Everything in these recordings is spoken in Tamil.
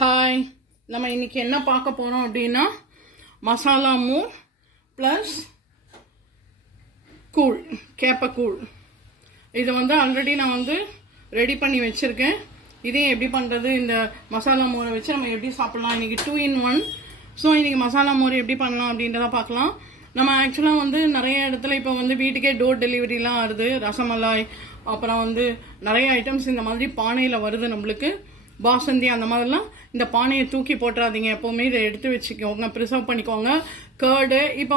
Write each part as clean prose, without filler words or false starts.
ஹாய், நம்ம இன்றைக்கி என்ன பார்க்க போகிறோம் அப்படின்னா மசாலா மூர் ப்ளஸ் கூழ், கேப்பக்கூழ். இதை ஆல்ரெடி நான் ரெடி பண்ணி வச்சுருக்கேன். இதையும் எப்படி பண்ணுறது, இந்த மசாலா மோரை வச்சு நம்ம எப்படி சாப்பிட்லாம். இன்றைக்கி 2 in 1. ஸோ இன்றைக்கி மசாலா மோர் எப்படி பண்ணலாம் அப்படின்றத பார்க்கலாம். நம்ம ஆக்சுவலாக நிறைய இடத்துல இப்போ வீட்டுக்கே டோர் டெலிவரிலாம் வருது. ரசமலாய், அப்புறம் நிறைய ஐட்டம்ஸ் இந்த மாதிரி பானையில் வருது. நம்மளுக்கு பாசந்தி அந்த மாதிரிலாம் இந்த பானையை தூக்கி போட்டுறாதீங்க. எப்போவுமே இதை எடுத்து வச்சுக்கோங்க, ப்ரிசர்வ் பண்ணிக்கோங்க. கேர்டு இப்போ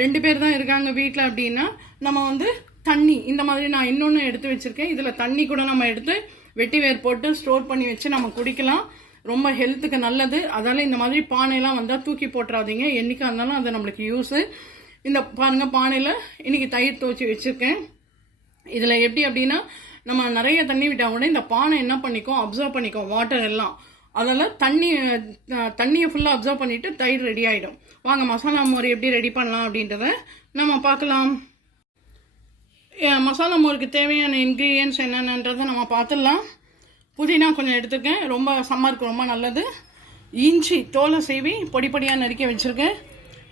2 பேர் தான் இருக்காங்க வீட்டில் அப்படின்னா நம்ம தண்ணி இந்த மாதிரி நான் இன்னொன்று எடுத்து வச்சுருக்கேன். இதில் தண்ணி கூட நம்ம எடுத்து வெட்டி வேர் போட்டு ஸ்டோர் பண்ணி வச்சு நம்ம குடிக்கலாம். ரொம்ப ஹெல்த்துக்கு நல்லது. அதால் இந்த மாதிரி பானையெல்லாம் வந்தால் தூக்கி போட்டுறாதீங்க. என்றைக்காக இருந்தாலும் அது நம்மளுக்கு யூஸு. இந்த பாருங்கள், பானையில் இன்றைக்கி தயிர் துவச்சி வச்சுருக்கேன். இதில் எப்படி அப்படின்னா நம்ம நிறைய தண்ணி விட்டால் கூட இந்த பானை என்ன பண்ணிக்கும், அப்சர்வ் பண்ணிக்கும் வாட்டர் எல்லாம். அதெல்லாம் தண்ணியை ஃபுல்லாக அப்சர்வ் பண்ணிவிட்டு தயிர் ரெடி ஆகிடும். வாங்க மசாலா மோர் எப்படி ரெடி பண்ணலாம் அப்படின்றத நம்ம பார்க்கலாம். மசாலா மோருக்கு தேவையான இன்க்ரீடியன்ட்ஸ் என்னென்னன்றதை நம்ம பார்த்துடலாம். புதினா கொஞ்சம் எடுத்துருக்கேன், ரொம்ப சம்மருக்கு ரொம்ப நல்லது. இஞ்சி தோலை சீவி பொடி பொடியாக நறுக்கி வச்சுருக்கேன்.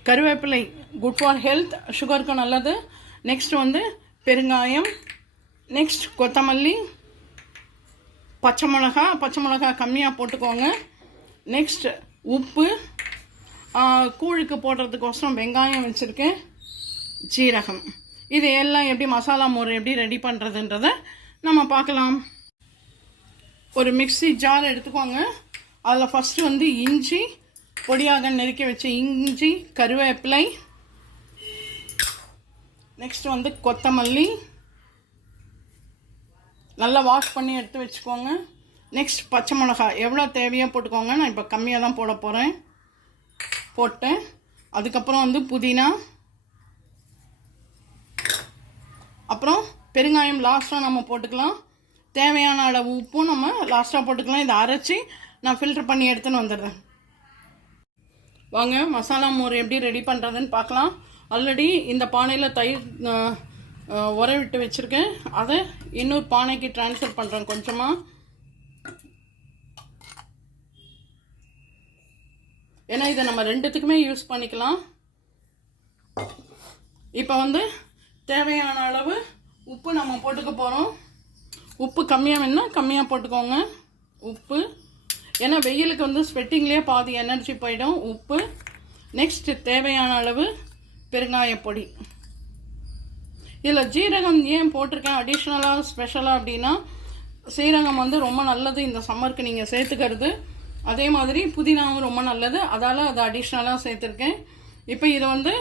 கருவேப்பிலை குட் ஃபார் ஹெல்த், சுகருக்கு நல்லது. நெக்ஸ்ட் பெருங்காயம், நெக்ஸ்ட் கொத்தமல்லி, பச்சை மிளகா கம்மியாக போட்டுக்கோங்க. நெக்ஸ்ட் உப்பு, கூழுக்கு போடுறதுக்கோசரம் வெங்காயம் வச்சுருக்கேன், ஜீரகம். இது எல்லாம் எப்படி மசாலா மோர் எப்படி ரெடி பண்ணுறதுன்றதை நம்ம பார்க்கலாம். ஒரு மிக்ஸி ஜார் எடுத்துக்கோங்க. அதில் ஃபஸ்ட்டு இஞ்சி பொடியாக நெருக்கி வச்ச இஞ்சி, கருவேப்பிலை, நெக்ஸ்ட் கொத்தமல்லி நல்லா வாஷ் பண்ணி எடுத்து வச்சுக்கோங்க. நெக்ஸ்ட் பச்சை மிளகா எவ்வளோ தேவையோ போட்டுக்கோங்க. நான் இப்போ கம்மியாக தான் போட போகிறேன், போட்டேன். அதுக்கப்புறம் புதினா, அப்புறம் பெருங்காயம் லாஸ்ட்டாக நம்ம போட்டுக்கலாம். தேவையான அளவு உப்பும் நம்ம லாஸ்ட்டாக போட்டுக்கலாம். இதை அரைச்சி நான் ஃபில்டர் பண்ணி எடுத்துன்னு வந்துடுறேன். வாங்க மசாலா மோர் எப்படி ரெடி பண்ணுறதுன்னு பார்க்கலாம். ஆல்ரெடி இந்த பானையில் தயிர் உர விட்டு வச்சுருக்கேன். அதை இன்னொரு பானைக்கு ட்ரான்ஸ்ஃபர் பண்ணுறேன் கொஞ்சமாக. ஏன்னா இதை நம்ம ரெண்டுத்துக்குமே யூஸ் பண்ணிக்கலாம். இப்போ தேவையான அளவு உப்பு நம்ம போட்டுக்க போகிறோம். உப்பு கம்மியாக வேணுன்னா கம்மியாக போட்டுக்கோங்க உப்பு. ஏன்னா வெயிலுக்கு ஸ்வெட்டிங்லேயே பாதி எனர்ஜி போயிடும் உப்பு. நெக்ஸ்ட் தேவையான அளவு பெருங்காயப்பொடி. இதில் ஜீரகம் ஏன் போட்டிருக்கேன் அடிஷ்னலாக ஸ்பெஷலாக அப்படின்னா, சீரகம் ரொம்ப நல்லது இந்த சம்மருக்கு நீங்கள் சேர்த்துக்கிறது. அதே மாதிரி புதினாவும் ரொம்ப நல்லது, அதால் அதை அடிஷ்னலாக சேர்த்துருக்கேன். இப்போ இதை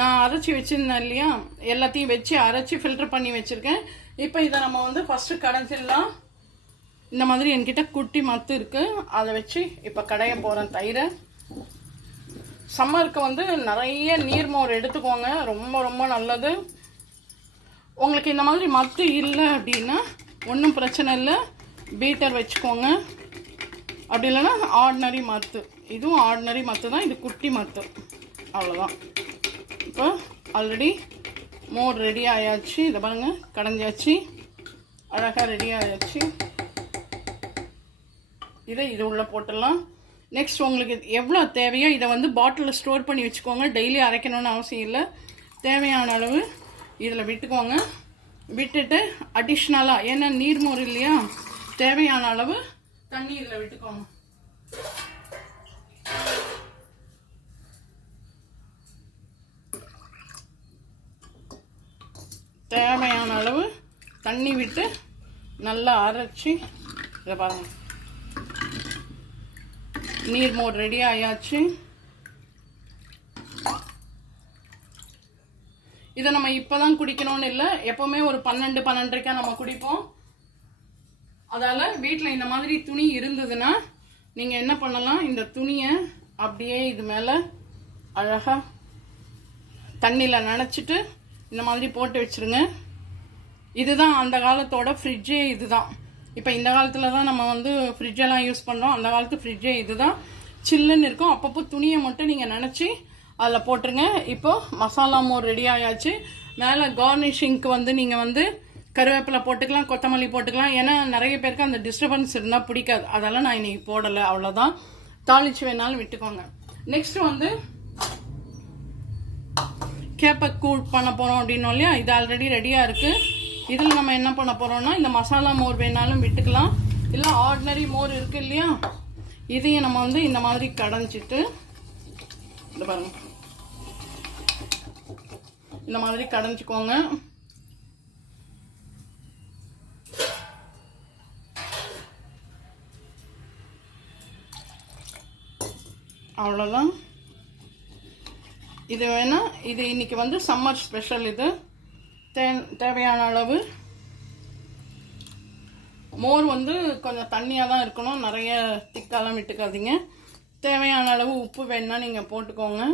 நான் அரைச்சி வச்சுருந்தேன் இல்லையா, எல்லாத்தையும் வச்சு அரைச்சி ஃபில்டர் பண்ணி வச்சுருக்கேன். இப்போ இதை நம்ம ஃபஸ்ட்டு கடைஞ்சிடலாம். இந்த மாதிரி என்கிட்ட குட்டி மத்து இருக்குது, அதை வச்சு இப்போ கடைய போகிறேன் தயிரை. சம்மருக்கு நிறைய நீர்மோர் எடுத்துக்கோங்க, ரொம்ப ரொம்ப நல்லது. உங்களுக்கு இந்த மாதிரி மத்து இல்லை அப்படின்னா ஒன்றும் பிரச்சனை இல்லை, பீட்டர் வச்சுக்கோங்க. அப்படி இல்லைன்னா ஆர்டினரி மத்து, இதுவும் ஆர்டினரி மத்து தான், இது குட்டி மத்து, அவ்வளோதான். இப்போ ஆல்ரெடி மோர் ரெடி ஆயாச்சு. இதை பாருங்கள், கடைஞ்சாச்சு, அழகாக ரெடி ஆயாச்சு. இது உள்ளே போட்டுடலாம். நெக்ஸ்ட் உங்களுக்கு எவ்வளோ தேவையோ இதை பாட்டிலில் ஸ்டோர் பண்ணி வச்சுக்கோங்க. டெய்லி அரைக்கணும்னு அவசியம் இல்லை. தேவையான அளவு இதில் விட்டுக்கோங்க. விட்டுட்டு அடிஷ்னலாக, ஏன்னா நீர்மோர் இல்லையா, தேவையான அளவு தண்ணி இதில் விட்டுக்கோங்க. தேவையான அளவு தண்ணி விட்டு நல்லா அரைச்சி இதை பாருங்கள், நீர்மோர் ரெடி ஆயாச்சு. இதை நம்ம இப்போ தான் குடிக்கணும்னு இல்லை, எப்போவுமே ஒரு 12-12:30 நம்ம குடிப்போம். அதால் வீட்டில் இந்த மாதிரி துணி இருந்ததுன்னா நீங்கள் என்ன பண்ணலாம், இந்த துணியை அப்படியே இது மேலே அழகாக தண்ணியில் நனைச்சிட்டு இந்த மாதிரி போட்டு வச்சுருங்க. இதுதான் அந்த காலத்தோட ஃப்ரிட்ஜே இதுதான். இப்போ இந்த காலத்தில் தான் நம்ம ஃப்ரிட்ஜெல்லாம் யூஸ் பண்ணுறோம். அந்த காலத்து ஃப்ரிட்ஜே இதுதான், சில்லுன்னு இருக்கும். அப்பப்போ துணியை மட்டும் நீங்கள் நினச்சி அதில் போட்டுருங்க. இப்போது மசாலா மோர் ரெடி ஆயாச்சு. மேலே கார்னிஷிங்க்கு நீங்கள் கருவேப்பிலை போட்டுக்கலாம், கொத்தமல்லி போட்டுக்கலாம். ஏன்னா நிறைய பேருக்கு அந்த டிஸ்டர்பன்ஸ் இருந்தால் பிடிக்காது. அதெல்லாம் நான் இன்னைக்கு போடலை, அவ்வளோதான். தாளிச்சு வேணாலும் விட்டுக்கோங்க. நெக்ஸ்ட் வந்து கேப்பக்கூழ் பண்ண போகிறோம் அப்படின்னோம் இல்லையா. இது ஆல்ரெடி ரெடியாக இருக்குது. இதில் நம்ம என்ன பண்ண போகிறோம்னா, இந்த மசாலா மோர் வேணாலும் விட்டுக்கலாம், இல்லை ஆர்டினரி மோர் இருக்குது இல்லையா, இதையும் நம்ம வந்து இந்த மாதிரி கடைஞ்சிட்டு, இந்த பாருங்க, இந்த மாதிரி கடைஞ்சிக்கோங்க. அவ்வளோதான். இது வேணா, இது இன்னைக்கு வந்து சம்மர் ஸ்பெஷல். இது தேவையான அளவு மோர் வந்து கொஞ்சம் தண்ணியாக தான் இருக்கணும், நிறைய திக்காலாம் விட்டுக்காதீங்க. தேவையான அளவு உப்பு வேணால் நீங்கள் போட்டுக்கோங்க.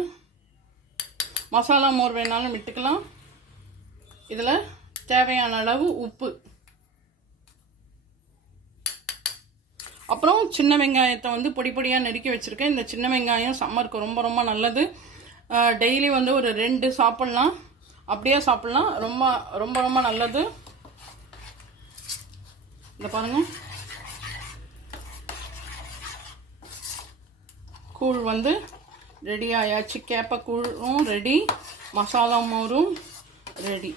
மசாலா மோர் வேணாலும் விட்டுக்கலாம். இதில் தேவையான அளவு உப்பு. அப்புறம் சின்ன வெங்காயத்தை வந்து பொடி பொடியாக நறுக்கி வச்சுருக்கேன். இந்த சின்ன வெங்காயம் சம்மருக்கு ரொம்ப ரொம்ப நல்லது. டெய்லி வந்து ஒரு 2 சாப்பிட்லாம், அப்படியே சாப்பிட்லாம். ரொம்ப ரொம்ப ரொம்ப நல்லது. இந்த பாருங்க, கூழ் வந்து ரெடி ஆயாச்சு. கேப்பக்கூழும் ரெடி, மசாலா மோரும் ரெடி.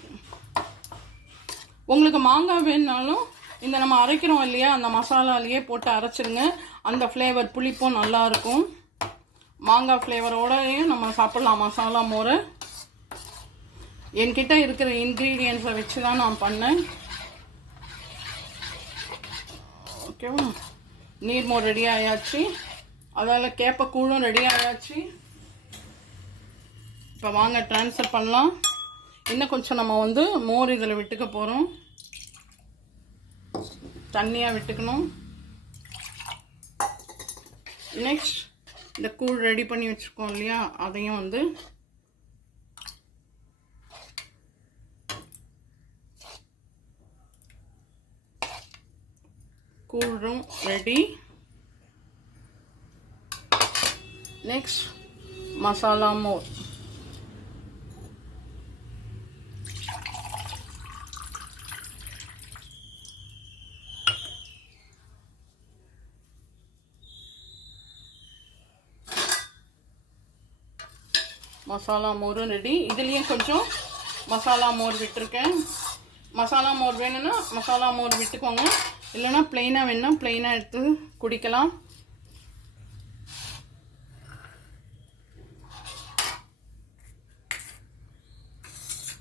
உங்களுக்கு மாங்காய் வேணுனாலும் இந்த நம்ம அரைக்கிறோம் இல்லையா, அந்த மசாலாலேயே போட்டு அரைச்சிருங்க. அந்த ஃப்ளேவர் புளிப்பும் நல்லாயிருக்கும். மாங்காய் ஃப்ளேவரோடையும் நம்ம சாப்பிட்லாம் மசாலா மோரை. என்கிட்ட இருக்கிற இன்க்ரீடியன்ஸை வச்சு தான் நான் பண்ணேன். ஓகேவா. நீர்மோர் ரெடி ஆயாச்சு, அதால் கேப்பக்கூழும் ரெடி ஆயாச்சு. இப்போ வாங்க ட்ரான்ஸ்ஃபர் பண்ணலாம். இன்னும் கொஞ்சம் நம்ம வந்து மோர் இதில் விட்டுக்க போகிறோம். தண்ணியாக விட்டுக்கணும். நெக்ஸ்ட் இந்த கூழ் ரெடி பண்ணி வச்சுருக்கோம் இல்லையா, அதையும் வந்து கூழும் ரெடி. நெக்ஸ்ட் மசாலா மோர். மசாலா மோரும் ரெடி. இதுலேயும் கொஞ்சம் மசாலா மோர் விட்டுருக்கேன். மசாலா மோர் வேணும்னா மசாலா மோர் விட்டுக்கோங்க, இல்லைன்னா பிளெயினாக வேணும்னா பிளெயினாக எடுத்து குடிக்கலாம்.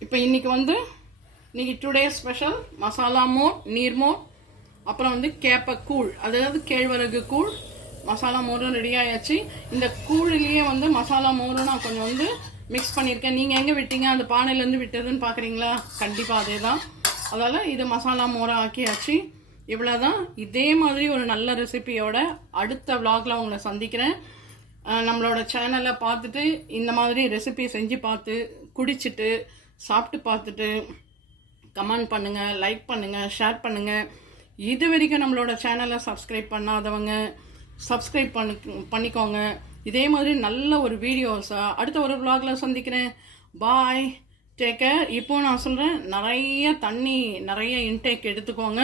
இப்போ இன்னைக்கு வந்து டுடே ஸ்பெஷல் மசாலா மோர், நீர்மோர், அப்புறம் வந்து கேப்பக்கூழ், அதாவது கேழ்வரகு கூழ், மசாலா மோரும் ரெடி ஆயாச்சு. இந்த கூழிலேயே வந்து மசாலா மோரும் நான் கொஞ்சம் வந்து மிக்ஸ் பண்ணியிருக்கேன். நீங்கள் எங்கே விட்டீங்க, அந்த பானையிலேருந்து விட்டதுன்னு பார்க்குறீங்களா? கண்டிப்பாக அதே தான். அதால் இது மசாலா மோரை ஆக்கியாச்சு. இவ்வளோதான். இதே மாதிரி ஒரு நல்ல ரெசிபியோட அடுத்த விலாகில் உங்களை சந்திக்கிறேன். நம்மளோட சேனலை பார்த்துட்டு இந்த மாதிரி ரெசிபி செஞ்சு பார்த்து குடிச்சிட்டு சாப்பிட்டு பார்த்துட்டு கமெண்ட் பண்ணுங்கள், லைக் பண்ணுங்கள், ஷேர் பண்ணுங்கள். இது வரைக்கும் நம்மளோட சேனலை சப்ஸ்கிரைப் பண்ணாதவங்க சப்ஸ்கிரைப் பண்ணிக்கோங்க. இதே மாதிரி நல்ல ஒரு வீடியோஸாக அடுத்த ஒரு விலாகில் சந்திக்கிறேன். பாய், டேக் கேர். இப்போ நான் சொல்கிறேன், நிறைய இன்டேக் எடுத்துக்கோங்க.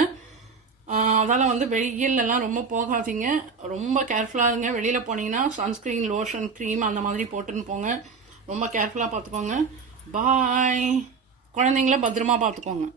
அதால் வந்து வெயிலெல்லாம் ரொம்ப போகாதீங்க, ரொம்ப கேர்ஃபுல்லாக இருங்க. வெளியில் போனீங்கன்னா சன்ஸ்க்ரீன், லோஷன், க்ரீம் அந்த மாதிரி போட்டுன்னு போங்க. ரொம்ப கேர்ஃபுல்லாக பார்த்துக்கோங்க. பாய். குழந்தைங்கள பத்திரமா பார்த்துக்கோங்க.